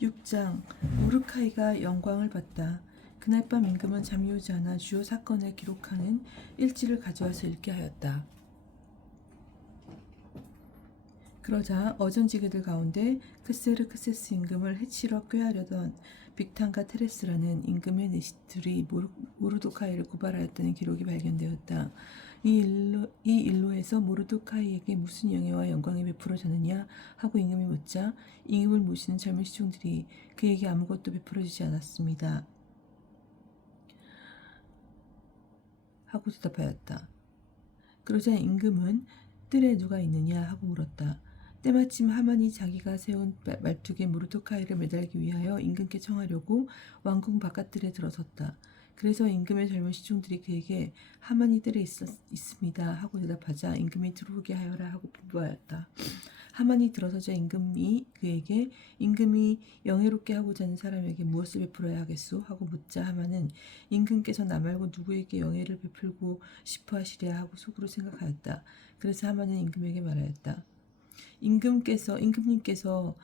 6장 모르카이가 영광을 받다. 그날 밤 임금은 잠이 오지 않아 주요 사건을 기록하는 일지를 가져와서 읽게 하였다. 그러자 어전지기들 가운데 크세르크세스 임금을 해치러 꾀하려던 빅탄과 테레스라는 임금의 내시들이 모르도카이를 고발하였다는 기록이 발견되었다. 이 일로에서 모르도카이에게 무슨 영예와 영광이 베풀어졌느냐 하고 임금이 묻자 임금을 모시는 젊은 시종들이 그에게 아무것도 베풀어지지 않았습니다. 하고 대답하였다. 그러자 임금은 뜰에 누가 있느냐 하고 물었다. 때마침 하만이 자기가 세운 말뚝에 모르도카이를 매달기 위하여 임금께 청하려고 왕궁 바깥뜰에 들어섰다. 그래서 임금의 젊은 시종들이 그에게 하만이 뜰에 있습니다 하고 대답하자 임금이 들어오게 하여라 하고 분부하였다. 하만이 들어서자 임금이 그에게 임금이 영예롭게 하고자 하는 사람에게 무엇을 베풀어야 하겠소? 하고 묻자 하만은 임금께서 나 말고 누구에게 영예를 베풀고 싶어 하시랴 하고 속으로 생각하였다. 그래서 하만은 임금에게 말하였다. 임금님께서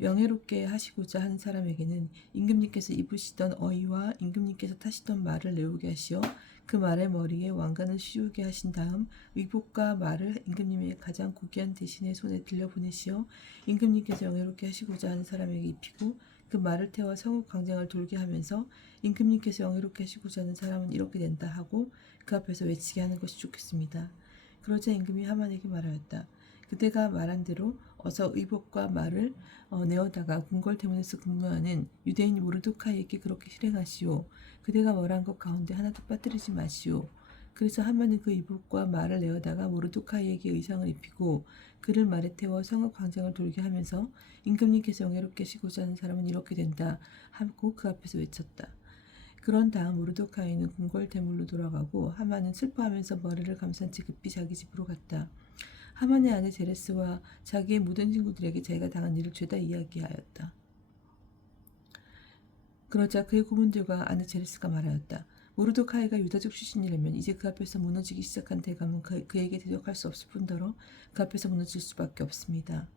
영예롭게 하시고자 하는 사람에게는 임금님께서 입으시던 어이와 임금님께서 타시던 말을 내오게 하시어 그 말의 머리에 왕관을 씌우게 하신 다음 의복과 말을 임금님의 가장 고귀한 대신의 손에 들려보내시어 임금님께서 영예롭게 하시고자 하는 사람에게 입히고 그 말을 태워 성읍 광장을 돌게 하면서 임금님께서 영예롭게 하시고자 하는 사람은 이렇게 된다 하고 그 앞에서 외치게 하는 것이 좋겠습니다. 그러자 임금이 하만에게 말하였다. 그대가 말한 대로 어서 의복과 말을 내어다가 궁궐대문에서 근무하는 유대인 모르도카이에게 그렇게 실행하시오. 그대가 말한 것 가운데 하나도 빠뜨리지 마시오. 그래서 하만은 그 의복과 말을 내어다가 모르도카이에게 의상을 입히고 그를 말에 태워 성읍 광장을 돌게 하면서 임금님께서 영예롭게 하시고자 하는 사람은 이렇게 된다 하고 그 앞에서 외쳤다. 그런 다음 모르도카이는 궁궐대문으로 돌아가고 하만은 슬퍼하면서 머리를 감싼 채 급히 자기 집으로 갔다. 하만의 아내 제레스와 자기의 모든 친구들에게 자기가 당한 일을 죄다 이야기하였다. 그러자 그의 고문들과 아내 제레스가 말하였다. 모르도카이가 유다족 출신이라면 이제 그 앞에서 무너지기 시작한 대감은 그에게 대적할 수 없을 뿐더러 그 앞에서 무너질 수밖에 없습니다.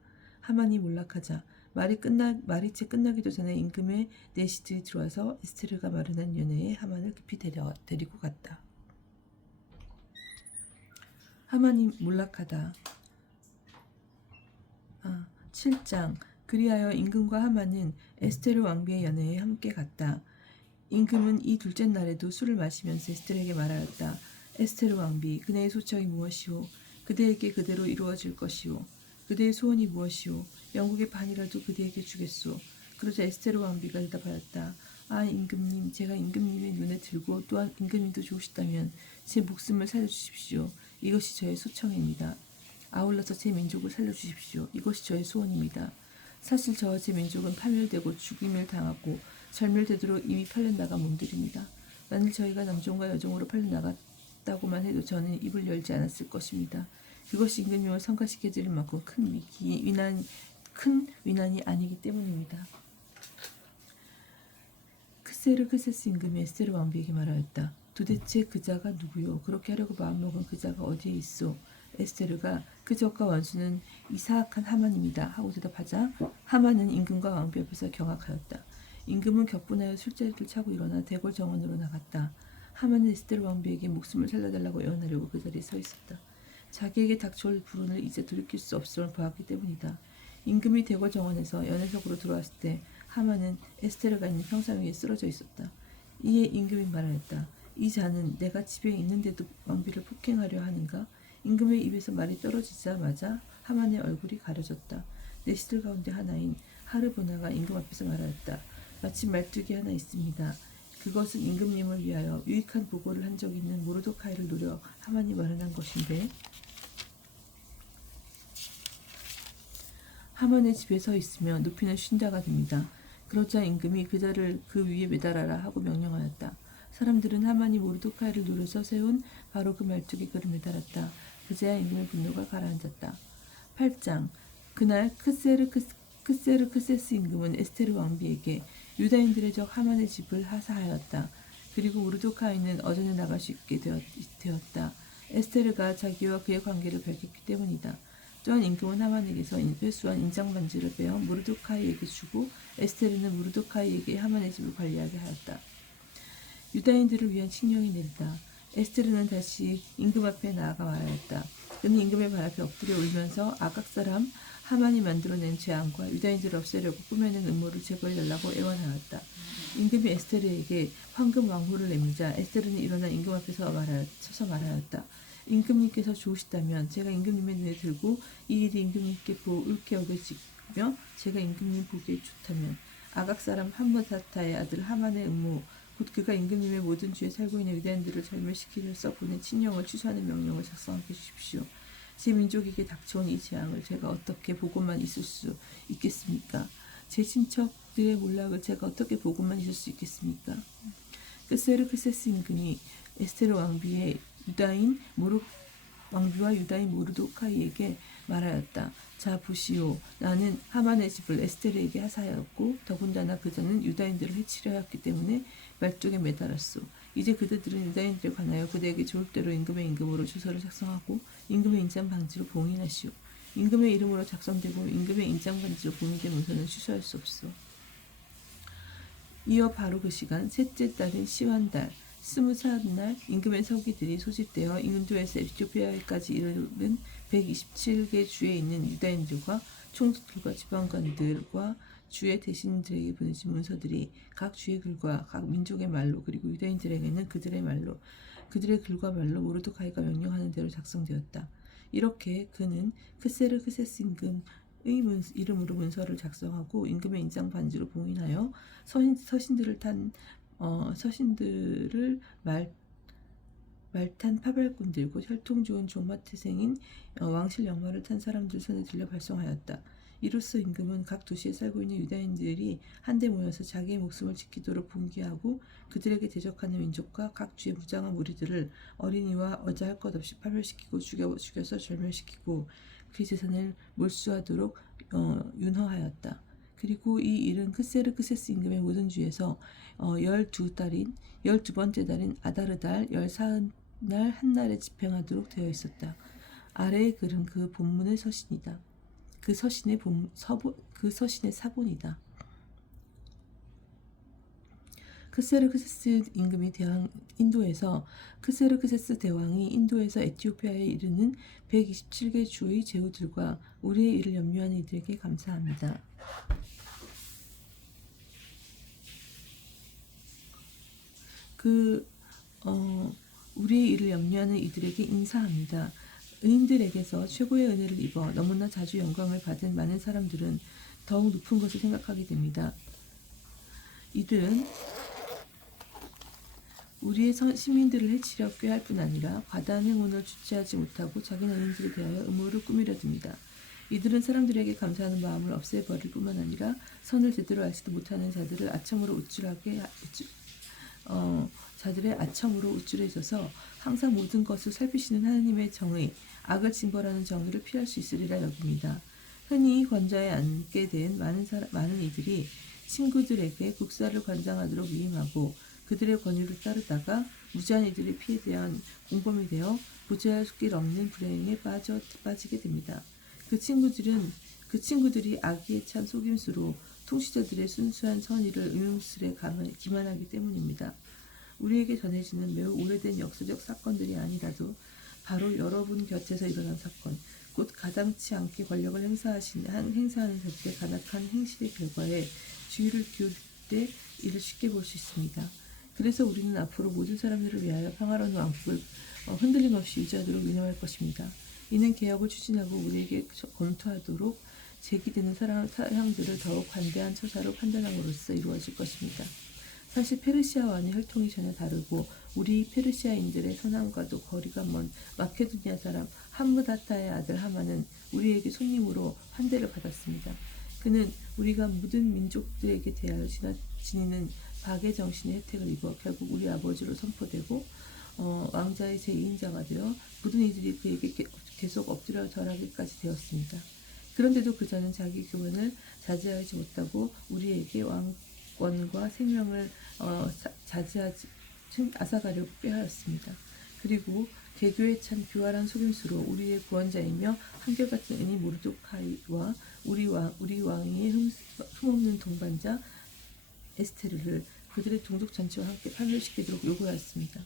하만이 몰락하자 말이 채 끝나기도 전에 임금의 내시들이 들어와서 에스테르가 마련한 연회에 하만을 급히 데리고 갔다. 하만이 몰락하다. 7장 그리하여 임금과 하만은 에스테르 왕비의 연회에 함께 갔다. 임금은 이 둘째 날에도 술을 마시면서 에스테르에게 말하였다. 에스테르 왕비, 그대의 소청이 무엇이오? 그대에게 그대로 이루어질 것이오. 그대의 소원이 무엇이오? 영국의 반이라도 그대에게 주겠소. 그러자 에스테르 왕비가 대답하였다. 임금님, 제가 임금님의 눈에 들고 또한 임금님도 좋으시다면 제 목숨을 살려주십시오. 이것이 저의 소청입니다. 아울러서 제 민족을 살려주십시오. 이것이 저의 소원입니다. 사실 저와 제 민족은 파멸되고 죽임을 당하고 절멸되도록 이미 팔려나간 몸들입니다. 만일 저희가 남종과 여종으로 팔려나갔다고만 해도 저는 입을 열지 않았을 것입니다. 그것이 임금님을 성가시켜드릴 만큼 큰 위난이 아니기 때문입니다. 크세르크세스 임금이 에스테르 왕비에게 말하였다. 도대체 그자가 누구요? 그렇게 하려고 마음먹은 그자가 어디에 있소? 에스테르가 그 적과 원수는 이사악한 하만입니다 하고 대답하자 하만은 임금과 왕비 앞에서 경악하였다. 임금은 격분하여 술자리를 차고 일어나 대궐 정원으로 나갔다. 하만은 에스테르 왕비에게 목숨을 살려달라고 애원하려고 그 자리에 서 있었다. 자기에게 닥쳐올 불운을 이제 돌이킬 수 없음을 보았기 때문이다. 임금이 대궐 정원에서 연회석으로 들어왔을 때 하만은 에스테르가 있는 평상 위에 쓰러져 있었다. 이에 임금이 말하였다. 이 자는 내가 집에 있는데도 왕비를 폭행하려 하는가? 임금의 입에서 말이 떨어지자마자 하만의 얼굴이 가려졌다. 내시들 가운데 하나인 하르보나가 임금 앞에서 말하였다. 마침 말뚝이 하나 있습니다. 그것은 임금님을 위하여 유익한 보고를 한 적 있는 모르도카이를 노려 하만이 마련한 것인데 하만의 집에 서 있으며 높이는 쉰자가 됩니다. 그러자 임금이 그자를 그 위에 매달아라 하고 명령하였다. 사람들은 하만이 모르도카이를 노려서 세운 바로 그 말뚝에 그를 매달았다. 그제야 임금의 분노가 가라앉았다. 8장 그날 크세르크세스 임금은 에스테르 왕비에게 유다인들의 적 하만의 집을 하사하였다. 그리고 모르도카이는 어전에 나갈 수 있게 되었다. 에스테르가 자기와 그의 관계를 밝혔기 때문이다. 또한 임금은 하만에게서 회수한 인장 반지를 빼어 모르드카이에게 주고 에스테르는 모르드카이에게 하만의 집을 관리하게 하였다. 유다인들을 위한 칙령이 내리다. 에스테르는 다시 임금 앞에 나아가 말하였다. 그는 임금의 발 앞에 엎드려 울면서 아각 사람 하만이 만들어낸 죄악과 유다인들을 없애려고 꾸며낸 음모를 제거해달라고 애원하였다. 임금이 에스테르에게 황금 왕후를 내밀자 에스테르는 일어나 임금 앞에 서서 말하였다. 임금님께서 좋으시다면 제가 임금님의 눈에 들고 이 일이 임금님께 옳게 여겨지며 제가 임금님 보기에 좋다면 아각 사람 함므다타의 아들 하만의 음모 곧 그가 임금님의 모든 주에 살고 있는 유대인들을 절멸시키려서 보낸 칙령을 취소하는 명령을 작성하게 해주십시오. 제 민족에게 닥쳐온 이 재앙을 제가 어떻게 보고만 있을 수 있겠습니까? 제 친척들의 몰락을 제가 어떻게 보고만 있을 수 있겠습니까? 세르크세스 임금이 에스테르 왕비와 유다인 모르도카이에게 말하였다. 자 보시오. 나는 하만의 집을 에스테르에게 하사하였고 더군다나 그자는 유다인들을 해치려 하였기 때문에 말뚝에 매달았소. 이제 그들은 유다인들에 관하여 그대에게 좋을 대로 임금의 임금으로 주서를 작성하고 임금의 인장 방지로 봉인하시오. 임금의 이름으로 작성되고 임금의 인장 방지로 봉인된 문서는 취소할 수 없소. 이어 바로 그 시간 셋째 달인 시완달 24날 임금의 서기들이 소집되어 인도에서 에티오피아까지 이르는 127개 주에 있는 유다인들과 총독들과 지방관들과 주의 대신들에게 보내진 문서들이 각 주의 글과 각 민족의 말로 그리고 유다인들에게는 그들의 글과 말로 모르드카이가 명령하는 대로 작성되었다. 이렇게 그는 크세르크세스 임금의 이름으로 문서를 작성하고 임금의 인장 반지로 봉인하여 서신들을 말탄 파발꾼들 곧 혈통 좋은 종마태생인 왕실 영마를 탄 사람들 손에 들려 발송하였다. 이로써 임금은 각 도시에 살고 있는 유다인들이 한데 모여서 자기의 목숨을 지키도록 분기하고 그들에게 대적하는 민족과 각 주의 무장한 무리들을 어린이와 어자할 것 없이 파멸시키고 죽여서 절멸시키고 그의 재산을 몰수하도록 윤허하였다. 그리고 이 일은 크세르크세스 임금의 모든 주에서 12번째 달인 아다르달 14날 한날에 집행하도록 되어 있었다. 아래의 글은 그 본문의 서신이다. 그 서신의 사본이다. 크세르크세스 임금이 크세르크세스 대왕이 인도에서 에티오피아에 이르는 127개 주의 제후들과 우리의 일을 염려하는 이들에게 감사합니다. 우리의 일을 염려하는 이들에게 인사합니다. 은인들에게서 최고의 은혜를 입어 너무나 자주 영광을 받은 많은 사람들은 더욱 높은 것을 생각하게 됩니다. 이들은 우리의 시민들을 해치려 꾀할 뿐 아니라 과다한 행운을 주체하지 못하고 자기는 은인들에 대하여 음모를 꾸미려 듭니다. 이들은 사람들에게 감사하는 마음을 없애버릴 뿐만 아니라 선을 제대로 알지도 못하는 자들의 아첨으로 우쭐해져서 항상 모든 것을 살피시는 하나님의 정의, 악을 징벌하는 정의를 피할 수 있으리라 여깁니다. 흔히 권좌에 앉게 된 많은 이들이 친구들에게 국사를 관장하도록 위임하고 그들의 권유를 따르다가 무지한 이들의 피해에 대한 공범이 되어 부재할 길 없는 불행에 빠지게 됩니다. 그 친구들이 악의에 찬 속임수로 통치자들의 순수한 선의를 음흉스레 기만하기 때문입니다. 우리에게 전해지는 매우 오래된 역사적 사건들이 아니라도 바로 여러분 곁에서 일어난 사건, 곧 가당치 않게 권력을 행사하는 자들의 간악한 행실의 결과에 주의를 기울일 때 이를 쉽게 볼 수 있습니다. 그래서 우리는 앞으로 모든 사람들을 위하여 평화로운 왕국을 흔들림 없이 유지하도록 위임할 것입니다. 이는 개혁을 추진하고 우리에게 검토하도록 제기되는 사항들을 더욱 관대한 처사로 판단함으로써 이루어질 것입니다. 사실 페르시아와는 혈통이 전혀 다르고 우리 페르시아인들의 선함과도 거리가 먼 마케도니아 사람 함므다타의 아들 하만은 우리에게 손님으로 환대를 받았습니다. 그는 우리가 모든 민족들에게 대하여 지니는 박의 정신의 혜택을 입어 결국 우리 아버지로 선포되고 왕자의 제2인자가 되어 모든 이들이 그에게 계속 엎드려 절하기까지 되었습니다. 그런데도 그자는 자기 교훈을 자제하지 못하고 우리에게 왕권과 생명을 앗아가려고 꾀하였습니다. 그리고 개교에 찬 교활한 속임수로 우리의 구원자이며 한결같은 은이 모르도카이와 우리 왕의 흠없는 동반자 에스테르를 그들의 동족 전체와 함께 파멸시키도록 요구하였습니다.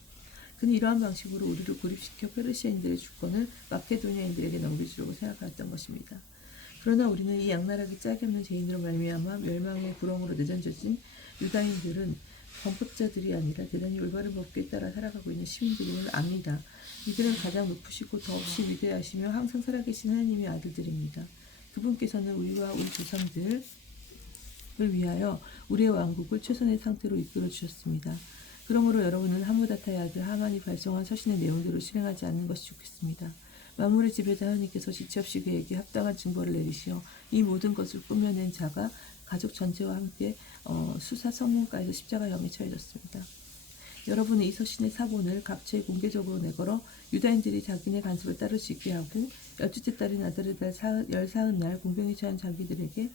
그는 이러한 방식으로 우리를 고립시켜 페르시아인들의 주권을 마케도니아인들에게 넘겨주려고 생각하였던 것입니다. 그러나 우리는 이 양나라하기 짝이 없는 죄인으로 말미암아 멸망의 구렁으로 내던져진 유다인들은 범법자들이 아니라 대단히 올바른 법규에 따라 살아가고 있는 시민들임을 압니다. 이들은 가장 높으시고 더없이 위대하시며 항상 살아계신 하나님의 아들들입니다. 그분께서는 우리와 우리 조상들을 위하여 우리의 왕국을 최선의 상태로 이끌어 주셨습니다. 그러므로 여러분은 하무다타의 아들 하만이 발송한 서신의 내용대로 실행하지 않는 것이 좋겠습니다. 만물의 지배자 하나님께서 지체없이 그에게 합당한 징벌을 내리시어 이 모든 것을 꾸며낸 자가 가족 전체와 함께 수사 성문가에서 십자가형에 처해졌습니다. 여러분은 이 서신의 사본을 각처에 공개적으로 내걸어 유다인들이 자기네 간섭을 따를 수 있게 하고 12째 달인 아다르달 열 사흔날 공병에 처한 자기들에게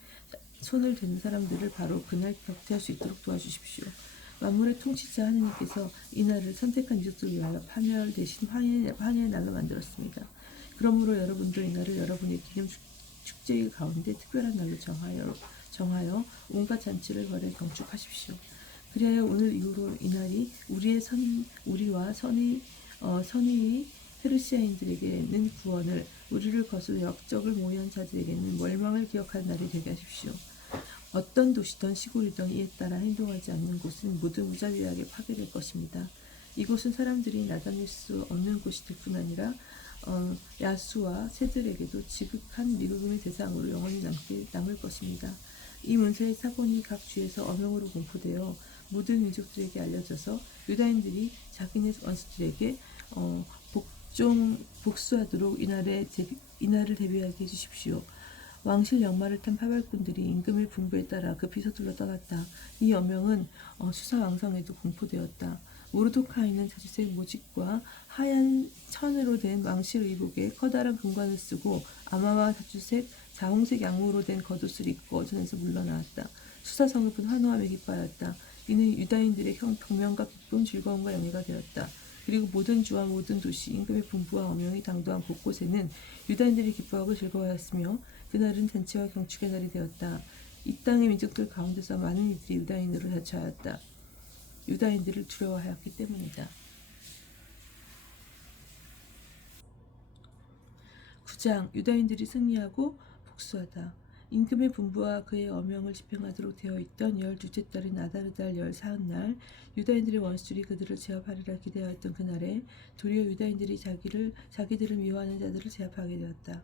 손을 대는 사람들을 바로 그날 격퇴할 수 있도록 도와주십시오. 만물의 통치자 하느님께서 이날을 선택한 이족들을 위하여 파멸 대신 환희의 날로 만들었습니다. 그러므로 여러분도 이날을 여러분의 기념 축제 가운데 특별한 날로 정하여 온갖 잔치를 벌여 경축하십시오. 그리하여 오늘 이후로 이날이 우리와 선의 페르시아인들에게는 구원을, 우리를 거슬러 역적을 모의한 자들에게는 멸망을 기억하는 날이 되게 하십시오. 어떤 도시든 시골이든 이에 따라 행동하지 않는 곳은 모두 무자비하게 파괴될 것입니다. 이곳은 사람들이 나다닐 수 없는 곳이 될 뿐 아니라 야수와 새들에게도 지극한 미국음의 대상으로 영원히 남을 것입니다. 이 문서의 사본이 각 주에서 어명으로 공포되어 모든 민족들에게 알려져서 유다인들이 자기네 원수들에게 복수하도록 이날을 대비하게 해주십시오. 왕실 역마를 탄 파발꾼들이 임금의 분부에 따라 급히 서둘러 떠났다. 이 어명은 수사왕성에도 공포되었다. 모르도카이는 자주색 모직과 하얀 천으로 된 왕실 의복에 커다란 금관을 쓰고 아마와 자주색 자홍색 양모로 된 겉옷을 입고 전에서 물러나왔다. 수사성읍은 환호함에 기뻐하였다. 이는 유다인들의 경명과 기쁨, 즐거움과 영예가 되었다. 그리고 모든 주와 모든 도시, 임금의 분부와 어명이 당도한 곳곳에는 유다인들이 기뻐하고 즐거워하였으며 그날은 잔치와 경축의 날이 되었다. 이 땅의 민족들 가운데서 많은 이들이 유다인으로 자처하였다. 유다인들을 두려워하였기 때문이다. 9장 유다인들이 승리하고 복수하다. 임금의 분부와 그의 어명을 집행하도록 되어 있던 12째 달인 아다르달 열 사흔날 유다인들의 원수들이 그들을 제압하리라 기대하였던 그날에 도리어 유다인들이 자기들을 미워하는 자들을 제압하게 되었다.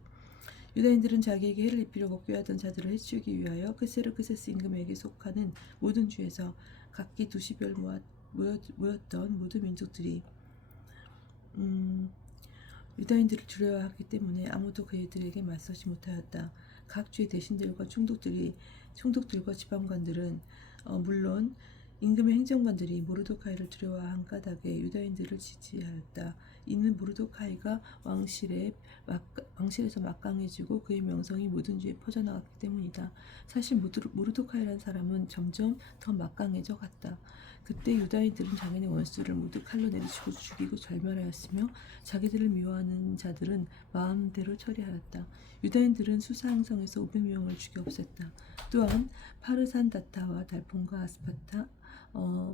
유다인들은 자기에게 해를 입히려고 꾀하던 자들을 해치우기 위하여 크세르크세스 임금에게 속하는 모든 주에서 각기 두시별 모였던 모든 민족들이 유다인들을 두려워하기 때문에 아무도 그들에게 맞서지 못하였다. 각 주의 대신들과 총독들과 지방관들은 물론 임금의 행정관들이 모르도카이를 두려워한 까닭에 유다인들을 지지하였다. 이는 모르도카이가 왕실에서 막강해지고 그의 명성이 모든 주에 퍼져나갔기 때문이다. 사실 모르도카이라는 사람은 점점 더 막강해져 갔다. 그때 유다인들은 자기네 원수들을 모두 칼로 내리치고 죽이고 절멸하였으며 자기들을 미워하는 자들은 마음대로 처리하였다. 유다인들은 수사항성에서 500명을 죽여 없앴다. 또한 파르산다타와 달폰과 아스파타,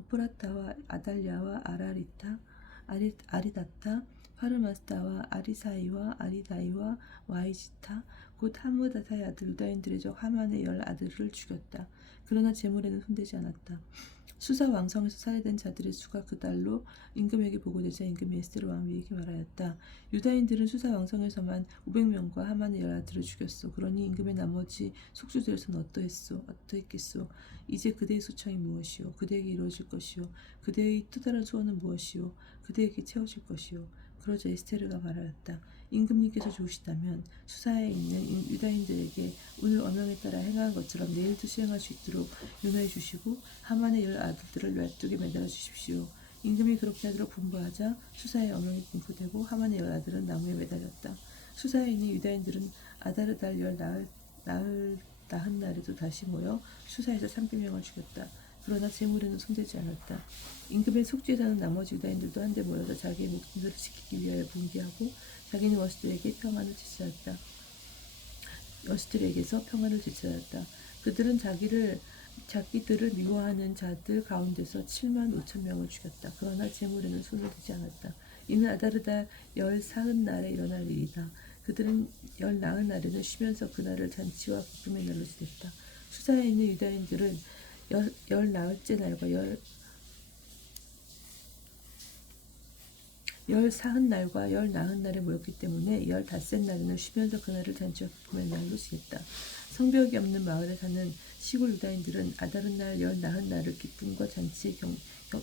프라타와 아달랴와 아리다타, 파르마스타와 아리사이와 아리다이와 와이지타, 곧 하무다타의 아들 유다인들의 적 하만의 10 아들을 죽였다. 그러나 제물에는 손대지 않았다. 수사 왕성에서 살해된 자들의 수가 그 달로 임금에게 보고되자 임금이 에스테르 왕비에게 말하였다. 유다인들은 수사 왕성에서만 500명과 하만의 10 아들을 죽였소. 그러니 임금의 나머지 속주들에서는 어떠했겠소. 이제 그대의 소청이 무엇이오. 그대에게 이루어질 것이오. 그대의 또 다른 소원은 무엇이오. 그대에게 채워질 것이오. 그러자 에스테르가 말하였다. 임금님께서 좋으시다면 수사에 있는 유다인들에게 오늘 어명에 따라 행한 것처럼 내일도 수행할 수 있도록 용해 주시고 하만의 10 아들들을 놔두게 매달아 주십시오. 임금이 그렇게 하도록 분부하자 수사의 어명이 공포되고 하만의 10 아들은 나무에 매달렸다. 수사에 있는 유다인들은 아다르달 열 나흔 날에도 다시 모여 수사에서 300명을 죽였다. 그러나 재물에는 손대지 않았다. 임금의 속죄자는 나머지 유다인들도 한데 모여서 자기의 목숨들을 지키기 위하여 분기하고 자기는 원수들에게 평안을 되찾았다. 원수들에게서 평안을 되찾았다. 그들은 자기들을 미워하는 자들 가운데서 7만 5천 명을 죽였다. 그러나 재물에는 손을 대지 않았다. 이는 아다르달 열 사흔 날에 일어날 일이다. 그들은 열 나흔 날에는 쉬면서 그날을 잔치와 기쁨의 날로 지냈다. 수사에 있는 유다인들은 열 나흘째 날과 열 사흔 날과 열 나흔 날에 모였기 때문에 열 닷새 날에는 쉬면서 그날을 잔치와 기쁨의 날로 지냈다. 성벽이 없는 마을에 사는 시골 유다인들은 아다른 날 열 나흔 날을 기쁨과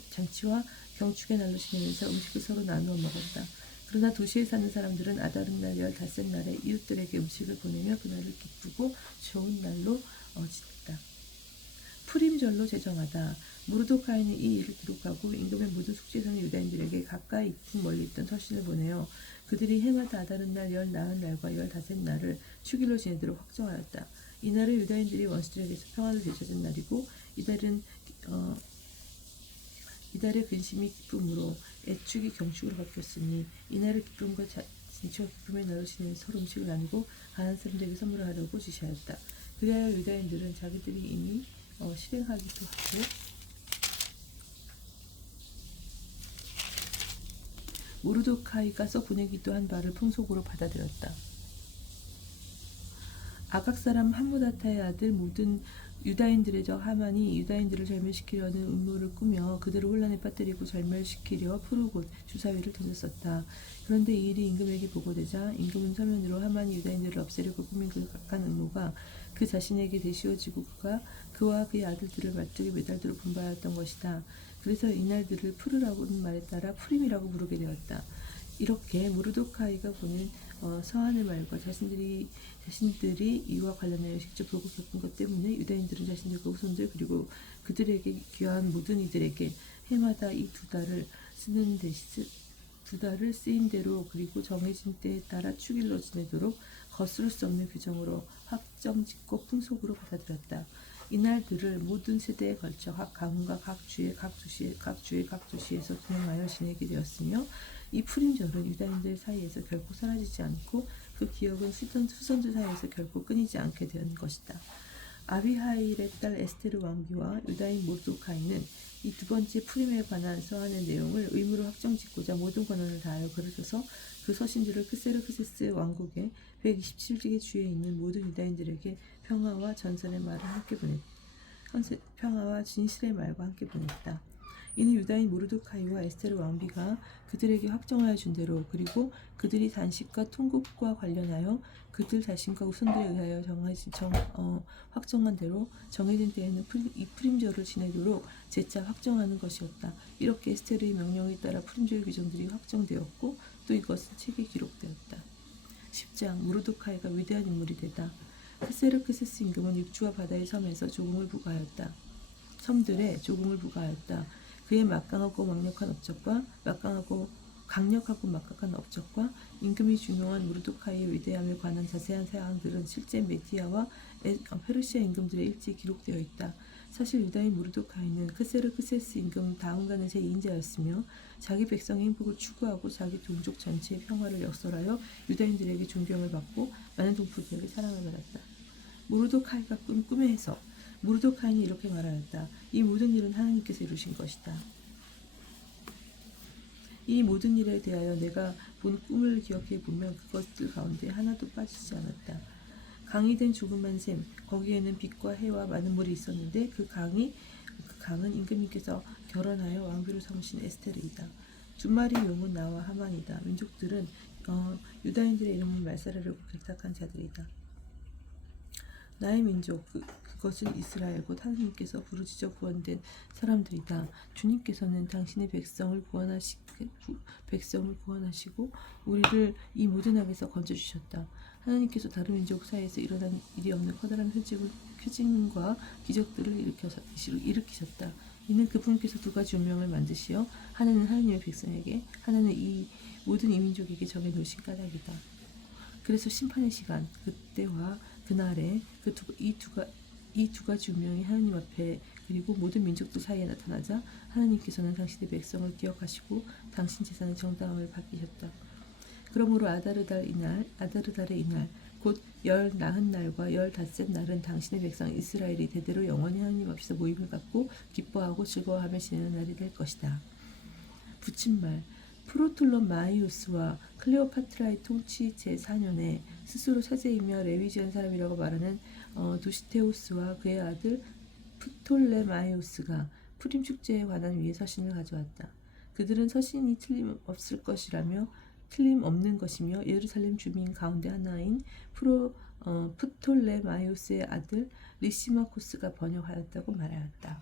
잔치와 경축의 날로 지내면서 음식을 서로 나누어 먹었다. 그러나 도시에 사는 사람들은 아다른 날 열 닷새 날에 이웃들에게 음식을 보내며 그날을 기쁘고 좋은 날로 지냈다. 푸림절로 제정하다. 무르도카이는 이 일을 기록하고 임금의 모든 숙제서는 유다인들에게 가까이 있든 멀리 있든 서신을 보내어 그들이 해마다 아다른 날 열 나흔 날과 열 닷새 날을 축일로 지내도록 확정하였다. 이날은 유다인들이 원수들에게서 평안을 되찾은 날이고 이달의 근심이 기쁨으로 애축이 경축으로 바뀌었으니 이날을 기쁨과 진치와 기쁨의 날로 지내는 서로 음식을 나누고 가난한 사람들에게 선물을 하려고 지시하였다. 그리하여 유다인들은 자기들이 이미 실행하기도 하고 모르도카이가 써보내기도 한 바를 풍속으로 받아들였다. 아각 사람 함무다타의 아들 모든 유다인들의 적 하만이 유다인들을 절멸시키려는 음모를 꾸며 그들을 혼란에 빠뜨리고 절멸시키려 푸르곳 주사위를 던졌었다. 그런데 이 일이 임금에게 보고되자 임금은 서면으로 하만이 유다인들을 없애려고 꾸민 그 각한 음모가 그 자신에게 되씌워지고 그와 그의 아들들을 말뚝에 매달도록 분바하였던 것이다. 그래서 이날들을 푸르라는 말에 따라 푸림이라고 부르게 되었다. 이렇게 무르도카이가 보낸 서한의 말과 자신들이 이와 관련하여 직접 보고 겪은 것 때문에 유다인들은 자신들과 후손들 그리고 그들에게 귀한 모든 이들에게 해마다 이 두 달을 쓰인 대로 그리고 정해진 때에 따라 축일로 지내도록 거스를 수 없는 규정으로 확정짓고 풍속으로 받아들였다. 이날들을 모든 세대에 걸쳐 각 가문과 각 주의 각 도시에서 기념하여 지내게 되었으며 이 푸림절은 유다인들 사이에서 결코 사라지지 않고 그 기억은 후손들 사이에서 결코 끊이지 않게 된 것이다. 아비하일의 딸 에스테르 왕비와 유다인 모르도카이는 이 두 번째 푸림에 관한 서한의 내용을 의무로 확정짓고자 모든 권한을 다하여 글을 써서 그 서신지를 크세르크세스 왕국의 127지개 주에 있는 모든 유다인들에게 평화와 전선의 말을 평화와 진실의 말과 함께 보냈다. 이는 유다인 모르도카이와 에스테르 왕비가 그들에게 확정하여 준 대로 그리고 그들이 단식과 통곡과 관련하여 그들 자신과 후손들에 의하여 확정한 대로 정해진 때에는 이 푸림절을 지내도록 재차 확정하는 것이었다. 이렇게 에스테르의 명령에 따라 푸림절 규정들이 확정되었고 또 이것은 책에 기록되었다. 10장 모르도카이가 위대한 인물이 되다. 크세르크세스 임금은 육주와 바다의 섬에서 조공을 부과하였다. 섬들에 조공을 부과하였다. 그의 강력하고 막강한 업적과 임금이 중용한 무르도카이의 위대함에 관한 자세한 사항들은 실제 메디아와 페르시아 임금들의 일지에 기록되어 있다. 사실 유다인 무르도카이는 크세르크세스 임금 다음가는 제2인자였으며 자기 백성의 행복을 추구하고 자기 동족 전체의 평화를 역설하여 유다인들에게 존경을 받고 많은 동포들에게 사랑을 받았다. 모르도카이가 꾼 꿈의 해석. 모르도카이는 이렇게 말하였다. 이 모든 일은 하나님께서 이루신 것이다. 이 모든 일에 대하여 내가 본 꿈을 기억해 보면 그것들 가운데 하나도 빠지지 않았다. 강이 된 조그만 샘, 거기에는 빛과 해와 많은 물이 있었는데 그 강은 임금님께서 결혼하여 왕비로 삼으신 에스테르이다. 두 마리 용은 나와 하만이다. 민족들은 유다인들의 이름을 말살하려고 결탁한 자들이다. 나의 민족, 그것은 이스라엘 곧 하나님께서 부르짖어 구원된 사람들이다. 주님께서는 당신의 백성을 구원하시고 우리를 이 모든 악에서 건져주셨다. 하나님께서 다른 민족 사이에서 일어난 일이 없는 커다란 표징과 기적들을 일으키셨다. 이는 그분께서 두 가지 운명을 만드시어 하나는 하나님의 백성에게 하나는 이 모든 이민족에게 정해놓으신 까닭이다. 그래서 심판의 시간, 그때와 그날에 이 이 두 가지 운명이 하나님 앞에 그리고 모든 민족들 사이에 나타나자 하나님께서는 당신의 백성을 기억하시고 당신 재산의 정당함을 바뀌셨다. 그러므로 아다르달의 이날 곧 열 나흔 날과 열 닷새 날은 당신의 백성 이스라엘이 대대로 영원히 하나님 앞에서 모임을 갖고 기뻐하고 즐거워하며 지내는 날이 될 것이다. 붙임말 프로톨로마이오스와 클레오파트라의 통치 제4년에 스스로 사제이며 레위 지은 사람이라고 말하는 도시테우스와 그의 아들 프톨레마이오스가 푸림 축제에 관한 위에 서신을 가져왔다. 그들은 서신이 틀림없는 것이며 예루살렘 주민 가운데 하나인 프톨레마이오스의 아들 리시마코스가 번역하였다고 말하였다.